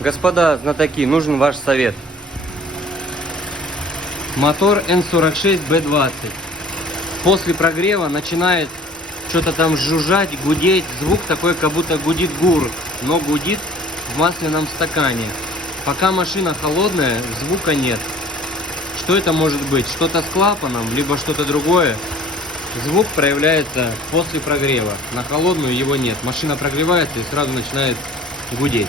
Господа знатоки, нужен ваш совет. Мотор N46B20. После прогрева начинает что-то там жужжать, гудеть. Звук такой, как будто гудит ГУР, но гудит в масляном стакане. Пока машина холодная, звука нет. Что это может быть? Что-то с клапаном, либо что-то другое. Звук проявляется после прогрева. На холодную его нет. Машина прогревается и сразу начинает гудеть.